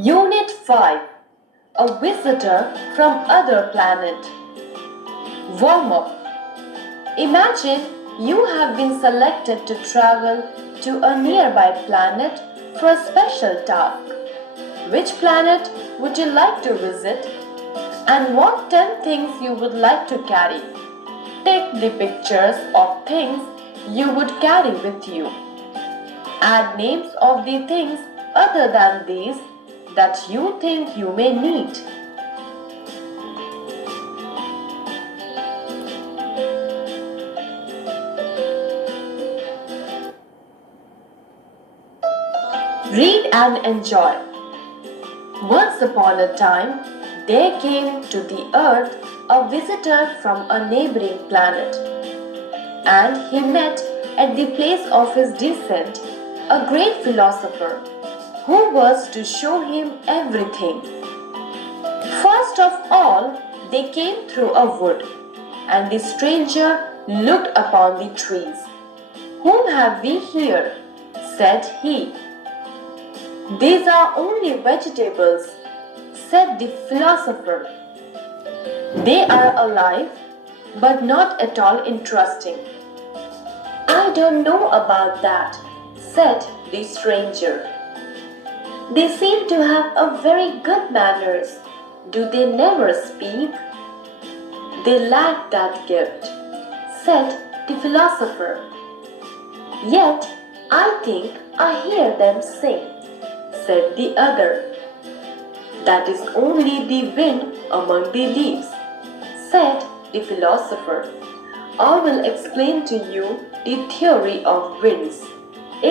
Unit 5. A visitor from other planet. Warm up. Imagine you have been selected to travel to a nearby planet for a special task. Which planet would you like to visit? And what 10 things you would like to carry? Take the pictures of things you would carry with you. Add names of the things other than these that you think you may need. Read and enjoy. Once upon a time, there came to the earth a visitor from a neighboring planet, and he met at the place of his descent a great philosopher who was to show him everything. First of all, they came through a wood, and the stranger looked upon the trees. "Whom have we here?" said he. "These are only vegetables," said the philosopher. "They are alive, but not at all interesting." "I don't know about that," said the stranger. "They seem to have a very good manners. Do they never speak?" "They lack that gift," said the philosopher. "Yet I think I hear them sing," said the other. "That is only the wind among the leaves," said the philosopher. "I will explain to you the theory of winds.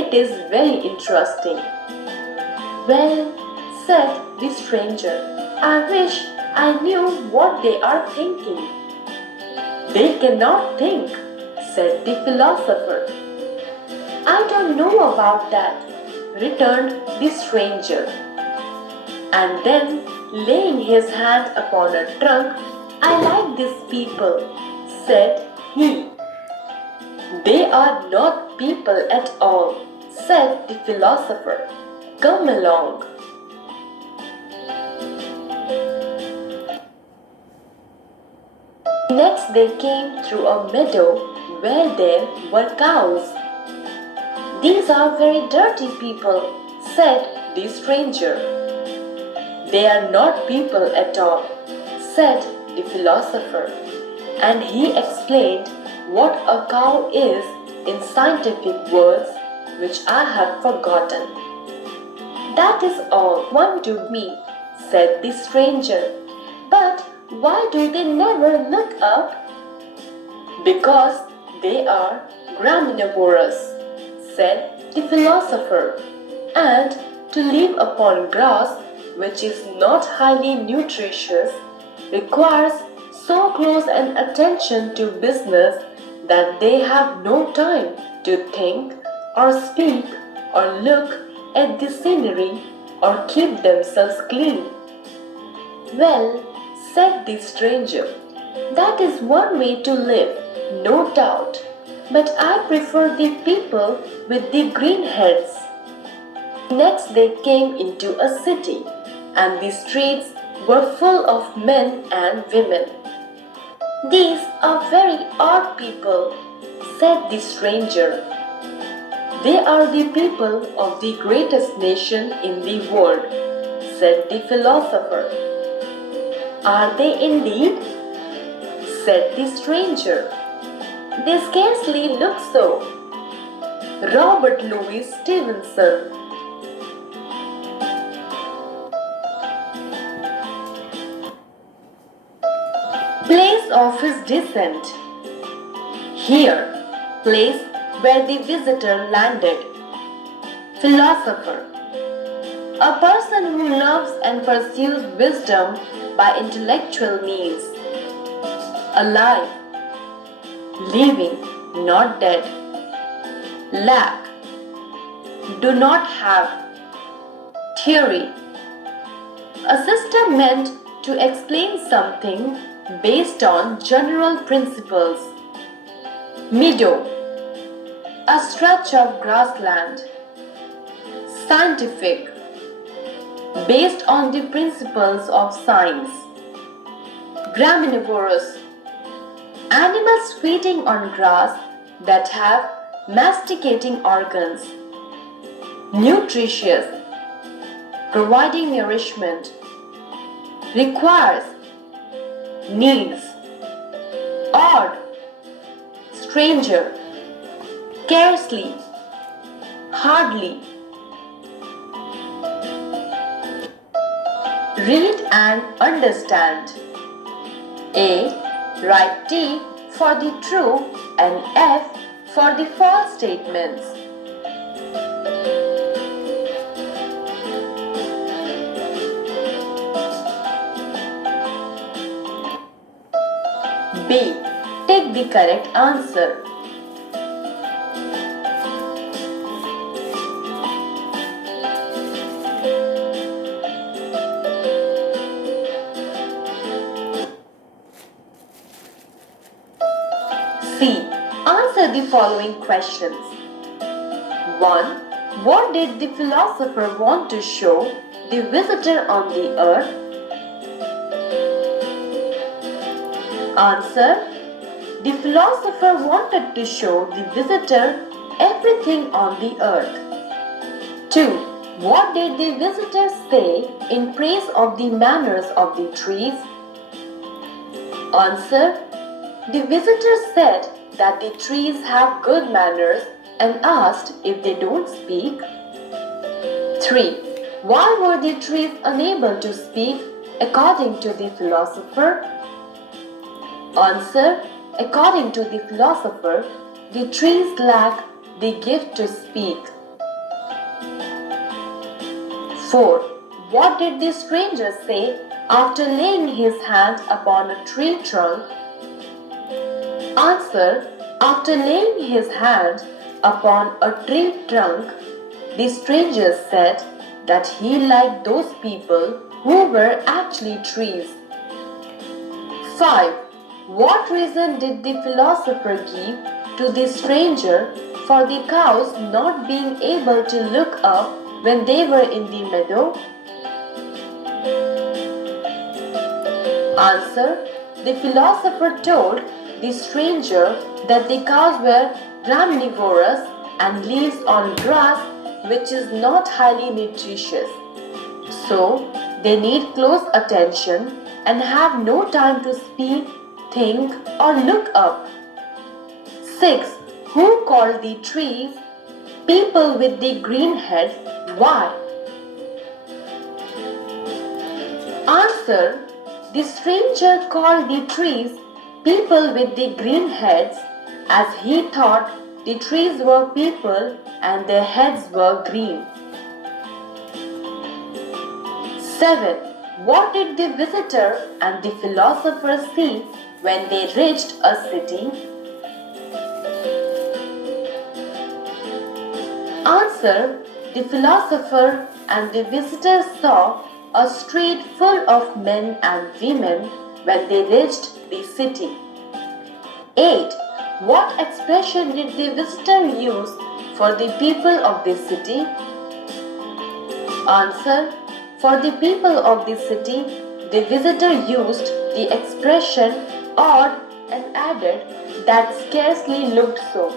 It is very interesting." "Well," said the stranger, "I wish I knew what they are thinking." "They cannot think," said the philosopher. "I don't know about that," returned the stranger. And then, laying his hand upon a trunk, "I like these people," said he. "They are not people at all," said the philosopher. "Come along." Next they came through a meadow where there were cows. "These are very dirty people," said the stranger. "They are not people at all," said the philosopher, and he explained what a cow is in scientific words which I have forgotten. "That is all one to me," said the stranger. "But why do they never look up?" "Because they are graminivorous," said the philosopher, "and to live upon grass, which is not highly nutritious, requires so close an attention to business that they have no time to think or speak or look at the scenery or keep themselves clean." "Well," said the stranger, "that is one way to live, no doubt, but I prefer the people with the green heads." Next they came into a city, and the streets were full of men and women. "These are very odd people," said the stranger. "They are the people of the greatest nation in the world," said the philosopher. "Are they indeed?" said the stranger. "They scarcely look so." Robert Louis Stevenson. Place of his descent. Here, place where the visitor landed. Philosopher. A person who loves and pursues wisdom by intellectual means. Alive. Living, not dead. Lack. Do not have. Theory. A system meant to explain something based on general principles. Meadow. A stretch of grassland. Scientific. based on the principles of science. Graminivorous, animals feeding on grass that have masticating organs. Nutritious, providing nourishment. Requires, needs. Odd, stranger. Scarcely, hardly. Read and understand. A. Write T for the true and F for the false statements. B. Take the correct answer. C. Answer the following questions. 1. What did the philosopher want to show the visitor on the earth? Answer. The philosopher wanted to show the visitor everything on the earth. 2. What did the visitor say in praise of the manners of the trees? Answer. The visitor said that the trees have good manners and asked if they don't speak. 3. Why were the trees unable to speak according to the philosopher? Answer. According to the philosopher, the trees lack the gift to speak. 4. What did the stranger say after laying his hand upon a tree trunk? Answer. After laying his hand upon a tree trunk, the stranger said that he liked those people who were actually trees. 5. What reason did the philosopher give to the stranger for the cows not being able to look up when they were in the meadow? Answer. The philosopher told the stranger that the cows were graminivorous and lives on grass which is not highly nutritious. So, they need close attention and have no time to speak, think or look up. 6. Who called the trees people with the green heads? Why? Answer. The stranger called the trees people with the green heads as he thought the trees were people and their heads were green. 7. What did the visitor and the philosopher see when they reached a city? Answer. The philosopher and the visitor saw a street full of men and women when they reached the city. 8. What expression did the visitor use for the people of the city? Answer. For the people of the city, the visitor used the expression odd and added that scarcely looked so.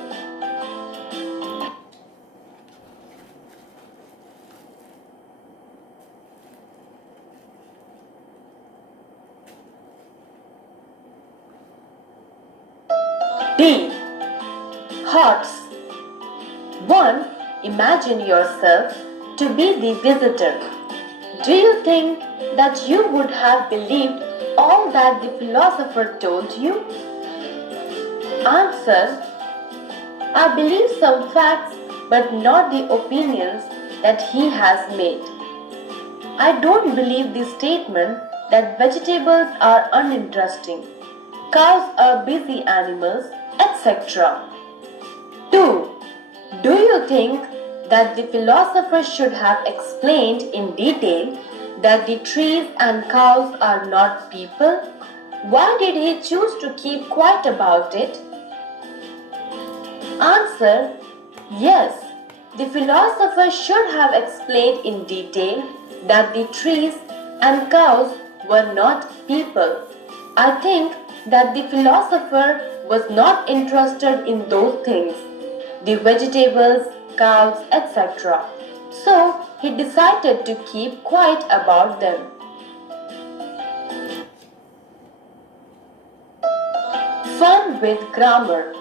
D. Hordes. 1. Imagine yourself to be the visitor. Do you think that you would have believed all that the philosopher told you? Answer. I believe some facts but not the opinions that he has made. I don't believe the statement that vegetables are uninteresting, cows are busy animals, etc. 2. Do you think that the philosopher should have explained in detail that the trees and cows are not people? Why did he choose to keep quiet about it? Answer. Yes, the philosopher should have explained in detail that the trees and cows were not people. I think that the philosopher was not interested in those things, the vegetables, cows, etc. So he decided to keep quiet about them. Fun with grammar.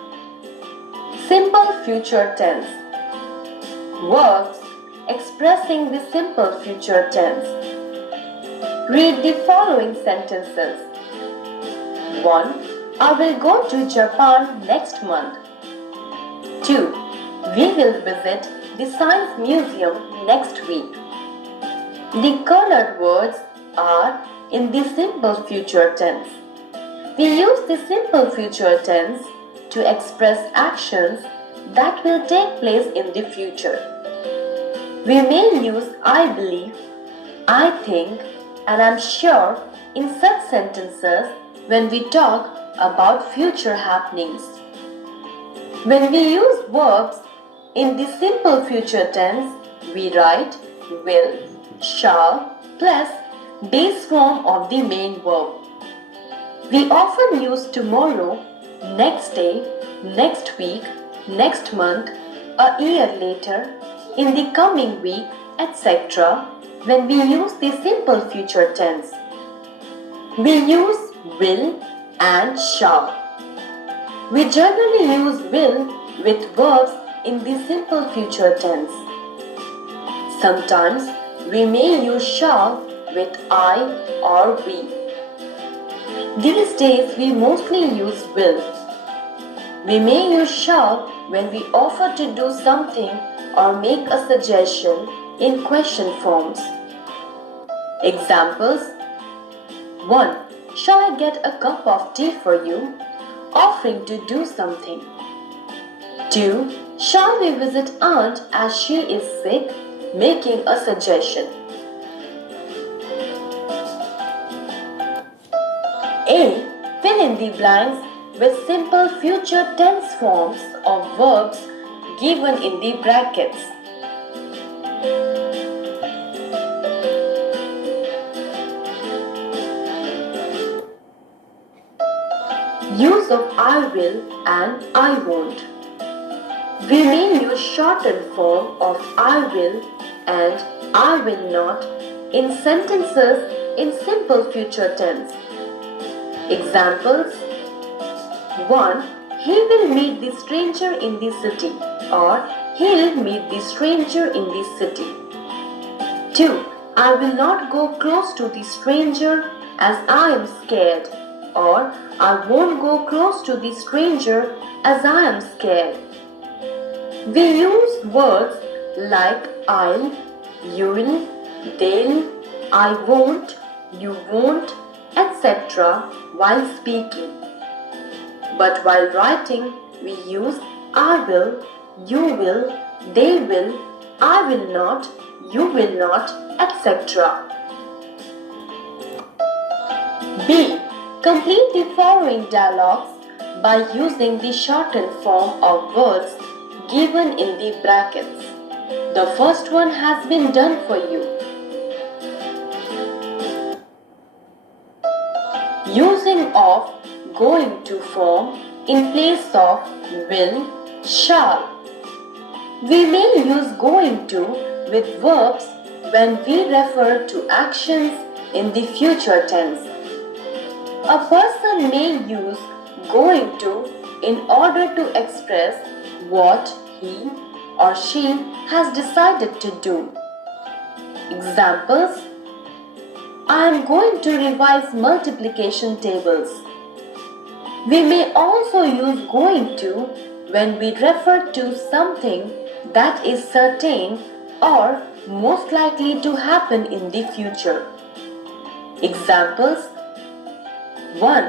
Simple future tense. Verbs expressing the simple future tense. Read the following sentences. 1. I will go to Japan next month. 2. We will visit the Science Museum next week. The colored words are in the simple future tense. We use the simple future tense to express actions that will take place in the future. We may use I believe, I think, and I'm sure in such sentences when we talk about future happenings. When we use verbs in the simple future tense, we write will, shall plus base form of the main verb. We often use tomorrow, next day, next week, next month, a year later, in the coming week, etc. when we use the simple future tense. We use will and shall. We generally use will with verbs in the simple future tense. Sometimes we may use shall with I or we. These days we mostly use will. We may use shall when we offer to do something or make a suggestion in question forms. Examples: 1. Shall I get a cup of tea for you? Offering to do something. 2. Shall we visit aunt as she is sick? Making a suggestion. A. Fill in the blanks with simple future tense forms of verbs given in the brackets. Use of I will and I won't. We may use shortened form of I will and I will not in sentences in simple future tense. Examples: 1. He will meet the stranger in the city, or he'll meet the stranger in the city. 2. I will not go close to the stranger as I am scared, or I won't go close to the stranger as I am scared. We use words like I'll, you'll, they'll, I won't, you won't, etc. while speaking. But while writing, we use I will, you will, they will, I will not, you will not, etc. B. Complete the following dialogues by using the shortened form of words given in the brackets. The first one has been done for you. Using of going to form in place of will, shall. We may use going to with verbs when we refer to actions in the future tense. A person may use going to in order to express what he or she has decided to do. Examples: I am going to revise multiplication tables. We may also use going to when we refer to something that is certain or most likely to happen in the future. Examples: 1.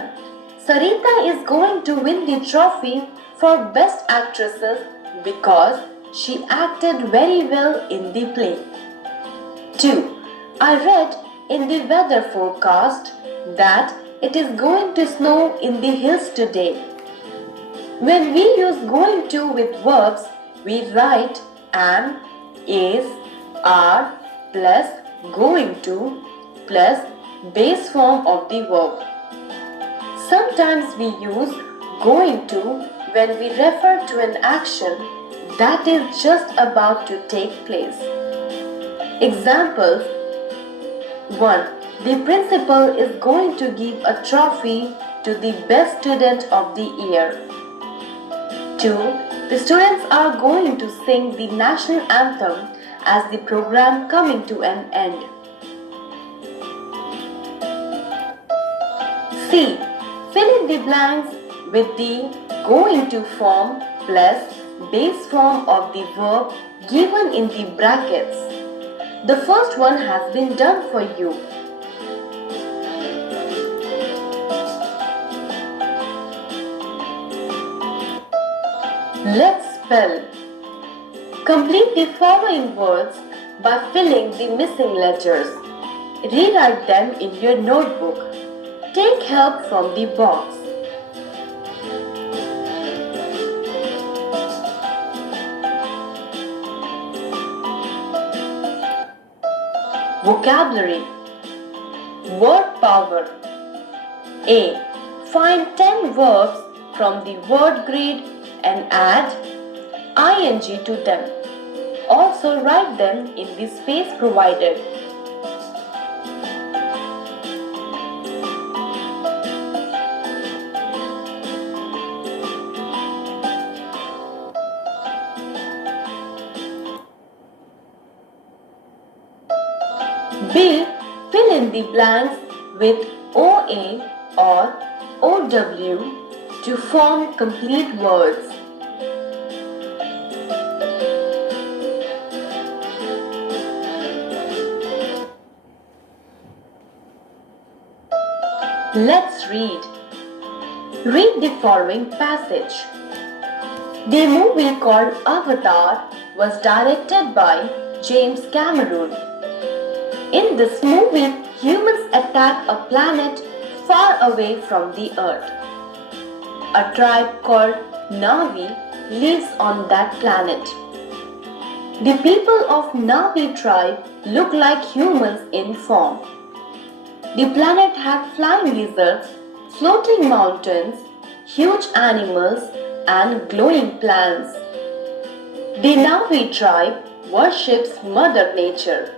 Sarita is going to win the trophy for Best Actresses because she acted very well in the play. 2. I read in the weather forecast that it is going to snow in the hills today. When we use going to with verbs, we write am, is, are plus going to plus base form of the verb. Sometimes we use going to when we refer to an action that is just about to take place. Examples: 1. The principal is going to give a trophy to the best student of the year. 2. The students are going to sing the national anthem as the program coming to an end. C. Fill in the blanks with the going to form plus base form of the verb given in the brackets. The first one has been done for you. Let's spell. Complete the following words by filling the missing letters. Rewrite them in your notebook. Take help from the box. Vocabulary. Word power. A. Find 10 verbs from the word grid and add ing to them. Also write them in the space provided. B. Fill in the blanks with OA or OW to form complete words. Let's read. Read the following passage. The movie called Avatar was directed by James Cameron. In this movie, humans attack a planet far away from the Earth. A tribe called Navi lives on that planet. The people of Navi tribe look like humans in form. The planet had flying lizards, floating mountains, huge animals, and glowing plants. The Navi tribe worships Mother Nature.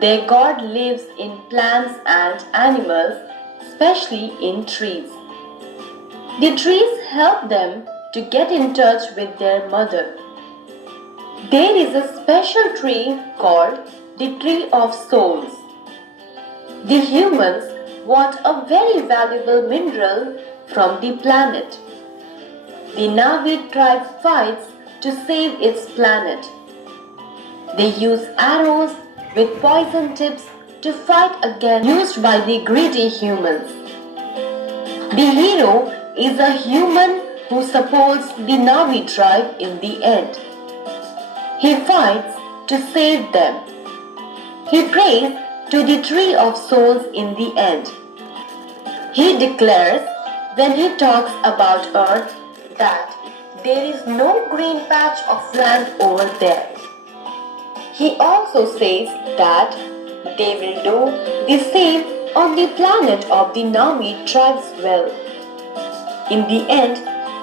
Their god lives in plants and animals, especially in trees. The trees help them to get in touch with their mother. There is a special tree called the Tree of Souls. The humans want a very valuable mineral from the planet. The Navi tribe fights to save its planet. They use arrows with poison tips to fight against used by the greedy humans. The hero is a human who supports the Navi tribe in the end. He fights to save them. He prays to the Tree of Souls in the end. He declares when he talks about Earth that there is no green patch of land over there. He also says that they will do the same on the planet of the Navi tribes well. In the end,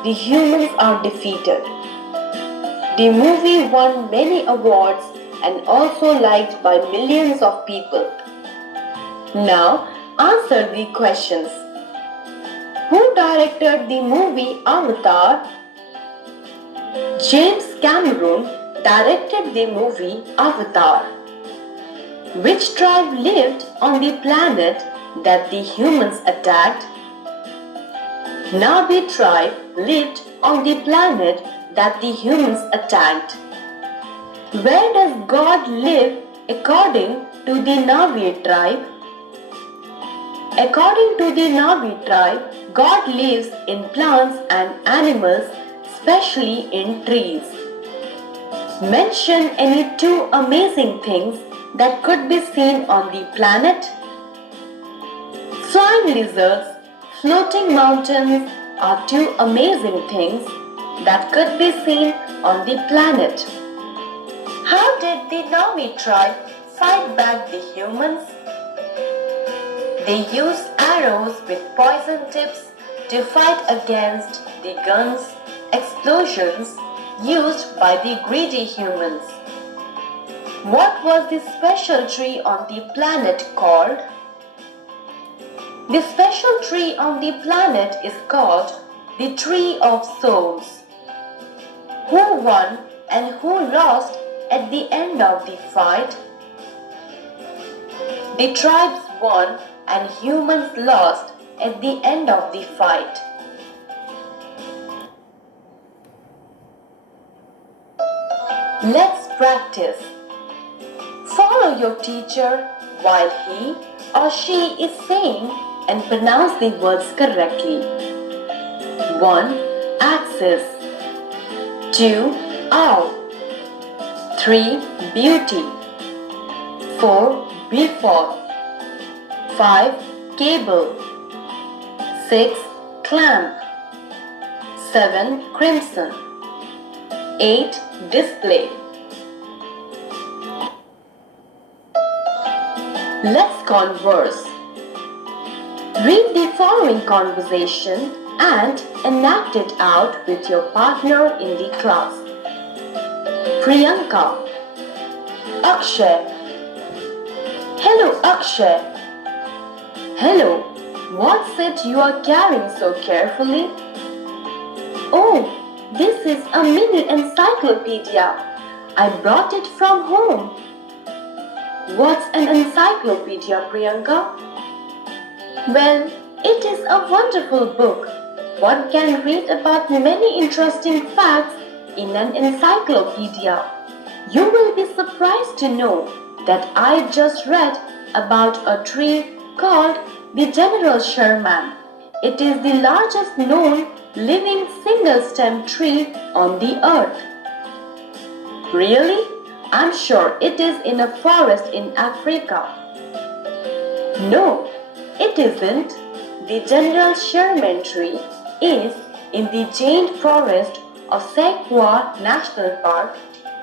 the humans are defeated. The movie won many awards and also liked by millions of people. Now, answer the questions. Who directed the movie Avatar? James Cameron directed the movie Avatar. Which tribe lived on the planet that the humans attacked? Navi tribe lived on the planet that the humans attacked. Where does God live according to the Navi tribe? According to the Navi tribe, God lives in plants and animals, especially in trees. Mention any two amazing things that could be seen on the planet. Flying lizards, floating mountains are two amazing things that could be seen on the planet. How did the Navi tribe fight back the humans? They used arrows with poison tips to fight against the guns, explosions used by the greedy humans. What was the special tree on the planet called? The special tree on the planet is called the Tree of Souls. Who won and who lost at the end of the fight? The tribes won and humans lost at the end of the fight. Let's practice. Follow your teacher while he or she is saying and pronounce the words correctly. 1. Axis. 2. Owl. 3. Beauty. 4. Before. 5. Cable. 6. Clamp. 7. Crimson. 8. Display. Let's converse. Read the following conversation and enact it out with your partner in the class. Priyanka. Akshay. Hello, Akshay. Hello. What's it you are carrying so carefully? Oh, this is a mini encyclopedia. I brought it from home. What's an encyclopedia, Priyanka? Well, it is a wonderful book. One can read about many interesting facts in an encyclopedia. You will be surprised to know that I just read about a tree called the General Sherman. It is the largest known living single-stem tree on the earth. Really? I'm sure it is in a forest in Africa. No, it isn't. The General Sherman tree is in the giant forest of Sequoia National Park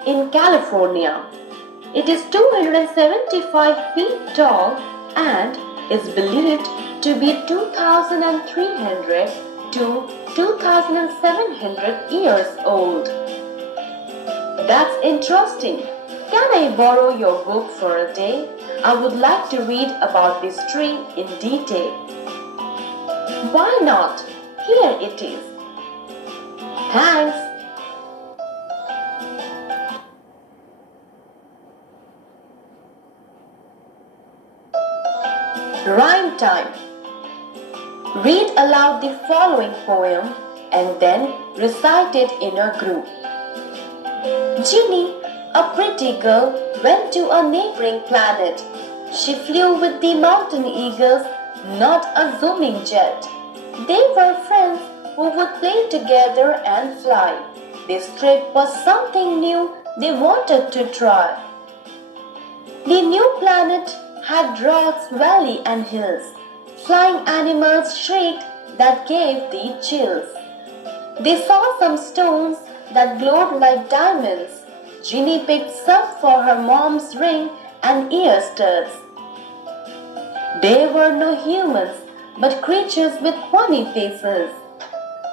in California. It is 275 feet tall and is believed to be 2,300 to 2,700 years old. That's interesting. Can I borrow your book for a day? I would like to read about this tree in detail. Why not? Here it is. Thanks. Rhyme time. Read aloud the following poem and then recite it in a group. Ginny, a pretty girl, went to a neighboring planet. She flew with the mountain eagles, not a zooming jet. They were friends who would play together and fly. This trip was something new they wanted to try. The new planet had rocks, valleys, and hills. Flying animals shrieked that gave the chills. They saw some stones that glowed like diamonds. Ginny picked some for her mom's ring and ear studs. There were no humans, but creatures with funny faces,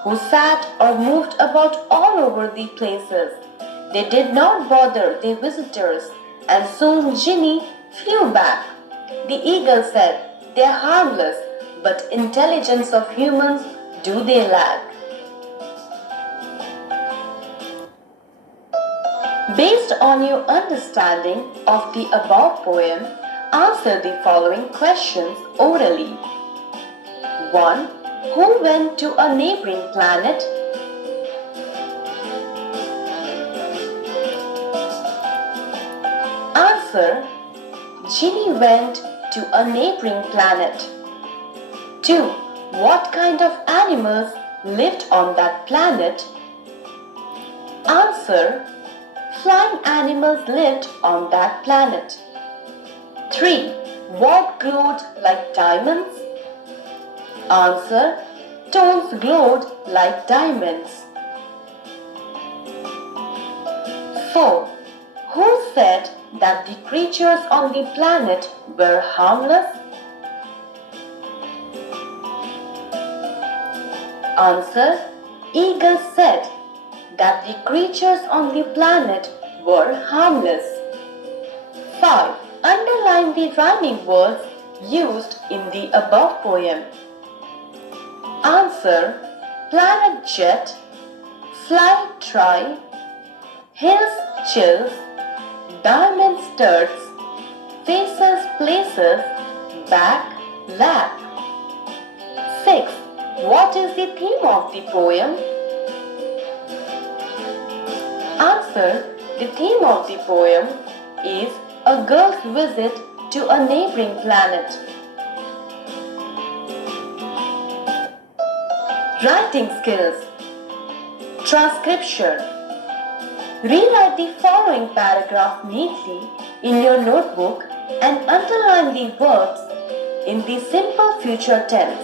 who sat or moved about all over the places. They did not bother the visitors, and soon Ginny flew back. The eagle said, "They're harmless, but intelligence of humans do they lack?" Based on your understanding of the above poem, answer the following questions orally. 1. Who went to a neighboring planet? Answer. Ginny went to a neighboring planet. 2. What kind of animals lived on that planet? Answer. Flying animals lived on that planet. 3. What glowed like diamonds? Answer. Stones glowed like diamonds. 4. Who said that the creatures on the planet were harmless? Answer. Eagle said that the creatures on the planet were harmless. 5. Underline the rhyming words used in the above poem. Answer. Planet jet, fly try, hills chills, diamond studs, faces places, back lap. 6. What is the theme of the poem? Answer. The theme of the poem is a girl's visit to a neighboring planet. Writing skills. Transcription. Rewrite the following paragraph neatly in your notebook and underline the words in the simple future tense.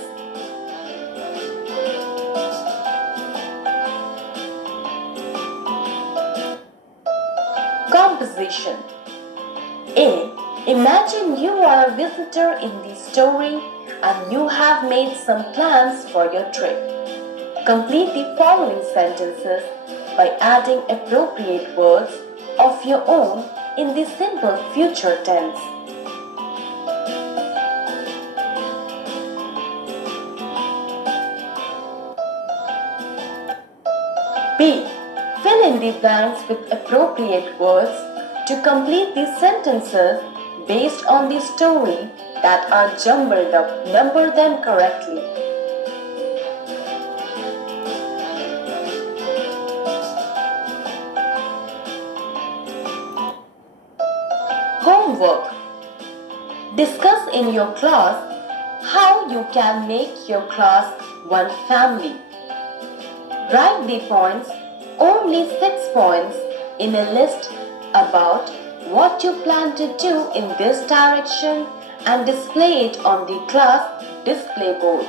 Composition. A. Imagine you are a visitor in the story and you have made some plans for your trip. Complete the following sentences by adding appropriate words of your own in the simple future tense. B. Fill in the blanks with appropriate words to complete the sentences based on the story that are jumbled up. Number them correctly. Homework. Discuss in your class how you can make your class one family. Write the points, only 6 points, in a list about what you plan to do in this direction and display it on the class display board.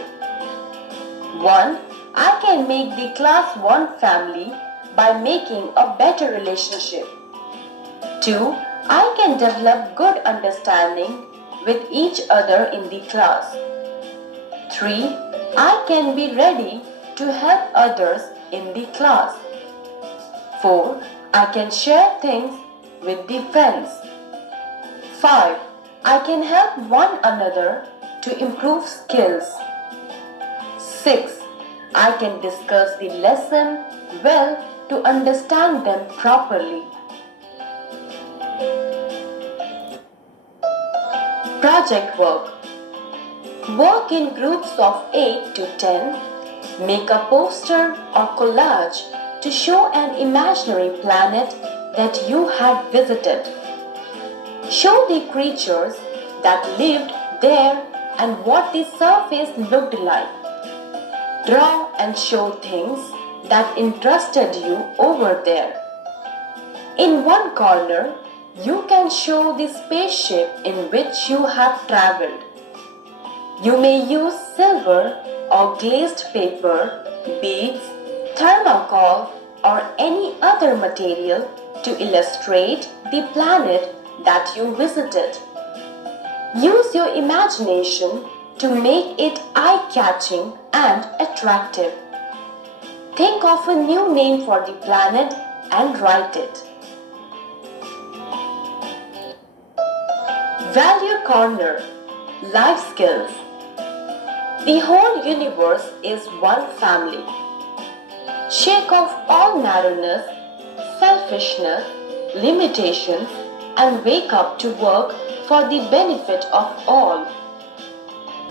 1. I can make the class one family by making a better relationship. 2. I can develop good understanding with each other in the class. 3. I can be ready to help others in the class. 4. I can share things with the friends. 5. I can help one another to improve skills. 6. I can discuss the lesson well to understand them properly. Project work. Work in groups of 8 to 10. Make a poster or collage to show an imaginary planet that you had visited. Show the creatures that lived there and what the surface looked like. Draw and show things that interested you over there. In one corner, you can show the spaceship in which you have traveled. You may use silver or glazed paper, beads, thermocol, or any other material to illustrate the planet that you visited. Use your imagination to make it eye-catching and attractive. Think of a new name for the planet and write it. Value Corner. Life skills. The whole universe is one family. Shake off all narrowness, selfishness, limitations, and wake up to work for the benefit of all.